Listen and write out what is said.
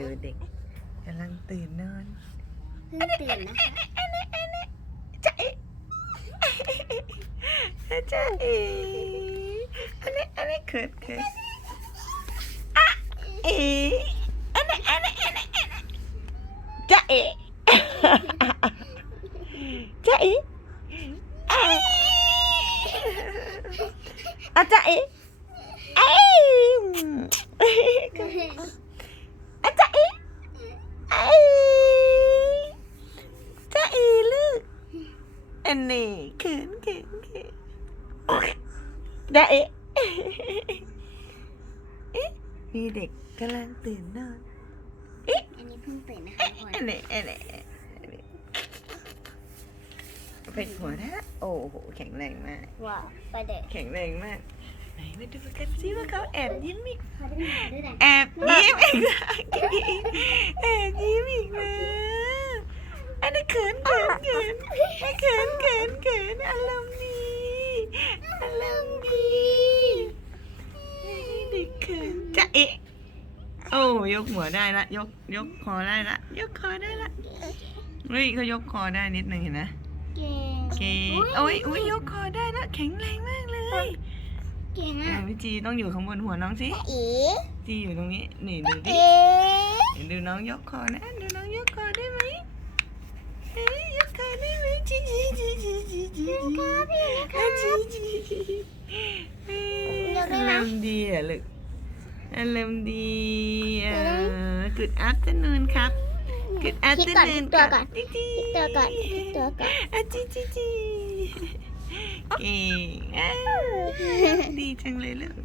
ดูเด็กกำลังตื่นนอนเพิ่งตื่นนะคะจ๊ะเอ๋จ๊ะเอ๋อันนี้อันนี้เขินเขินอะเอ๋อันนี้อันนี้อันนี้อันนี้จ๊ะเอ๋จ๊ะเอ๋อะอะจ๊ะเอ๋เอ้ยอะจ๊ะเอ๋เอ้ยจ๊ะเอ๋ลูก อันนี้เขินเขินเขินได้เอ๊ะเอ๊ะมีเด็กกำลังตื่นนอนอันนี้เพิ่งตื่นนะคะทุกคนอันนี้อันนี้อันนี้เป็นหัวนะโอ้โหแข็งแรงมาก ว้าวไปเด็กแข็งแรงมาก ไหนมาดูกันสิว่าเขาแอบยิ้มอีกขอได้ไหมด้วยนะแอบยิ้มอีกแล้วแอบยิ้มอีกแล้ว อันนี้เขินเขินเขินเขินเขินเขินอารมณ์ดีอารมณ์ดีเด็กเขินจะเอะโอ้ยกหัวได้ละยกยกคอได้ละยกคอได้ละเฮ้ยเขายกคอได้นิดนึงเห็นนะเก่งเก่งโอ้ยอุ้ยยกคอได้ละแข็งแรงมากเลยเก่งอะอะพี่จีต้องอยู่ข้างบนหัวน้องสิเอ๋จีอยู่ตรงนี้นี่ดูดิเอ๋เดี๋ยวดูน้องยกคอนะดูน้องยกคอได้ไหมเอ้ยยกคอได้ไหม จีจีจีจีจีจีจีจีจีจีเอ้ยอารมณ์ดีอะลูกอารมณ์ดีอะ Good afternoon ครับ Good คิดก่อน afternoon ตัวก่อนจีจีคิดตัวก่อนคิดตัวก่อนอะจีจีจีเก่งอะดีจังเลยลูก